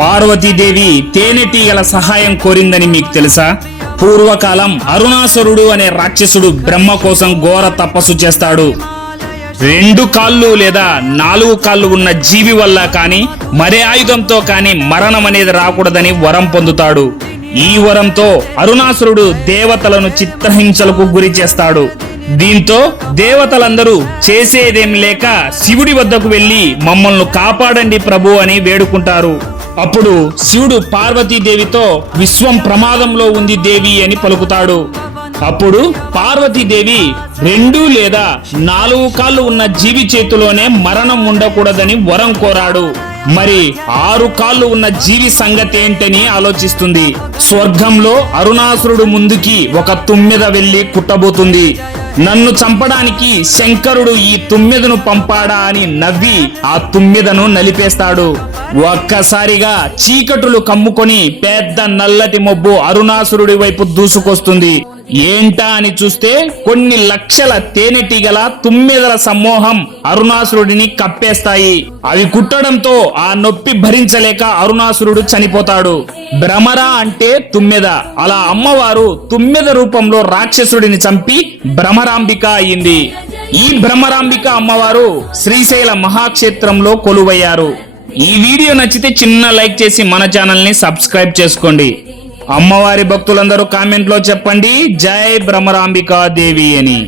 పార్వతీదేవి తేనెటీగల సహాయం కోరిందని మీకు తెలుసా? పూర్వకాలం అరుణాసురుడు అనే రాక్షసుడు బ్రహ్మ కోసం ఘోర తపస్సు చేస్తాడు. రెండు కాళ్ళు లేదా నాలుగు కాళ్ళు ఉన్న జీవి వల్ల కానీ మరే ఆయుధంతో కానీ మరణం అనేది రాకూడదని వరం పొందుతాడు. ఈ వరంతో అరుణాసురుడు దేవతలను చిత్రహింసలకు గురి చేస్తాడు. దీంతో దేవతలందరూ చేసేదేం లేక శివుడి వద్దకు వెళ్ళి మమ్మల్ని కాపాడండి ప్రభు అని వేడుకుంటారు. అప్పుడు శివుడు పార్వతీదేవితో విశ్వం ప్రమాదంలో ఉంది దేవి అని పలుకుతాడు. అప్పుడు పార్వతీదేవి రెండు లేదా నాలుగు కాళ్ళు ఉన్న జీవి చేతిలోనే మరణం ఉండకూడదని వరం కోరాడు. మరి ఆరు కాళ్ళు ఉన్న జీవి సంగతి ఏంటని ఆలోచిస్తుంది. స్వర్గంలో అరుణాసురుడు ముందుకి ఒక తుమ్మెద వెళ్ళి కుట్టబోతుంది. నన్ను చంపడానికి శంకరుడు ఈ తుమ్మెదను పంపాడా అని నవ్వి ఆ తుమ్మెదను నలిపేస్తాడు. ఒక్కసారిగా చీకటులు కమ్ముకొని పెద్ద నల్లటి మబ్బు అరుణాసురుడి వైపు దూసుకొస్తుంది. ఏంటా అని చూస్తే కొన్ని లక్షల తేనెటీగల తుమ్మెదల సమూహం అరుణాసురుడిని కప్పేస్తాయి. అవి కుట్టడంతో ఆ నొప్పి భరించలేక అరుణాసురుడు చనిపోతాడు. భ్రమర అంటే తుమ్మెద. అలా అమ్మవారు తుమ్మెద రూపంలో రాక్షసుడిని చంపి భ్రమరాంబిక అయింది. ఈ భ్రమరాంబిక అమ్మవారు శ్రీశైల మహాక్షేత్రంలో కొలువయ్యారు. ఈ వీడియో నచ్చితే చిన్న లైక్ చేసి మన ఛానల్ని సబ్స్క్రైబ్ చేసుకోండి. అమ్మవారి భక్తులందరూ కామెంట్లో చెప్పండి. జై భ్రమరాంబికా దేవి అని.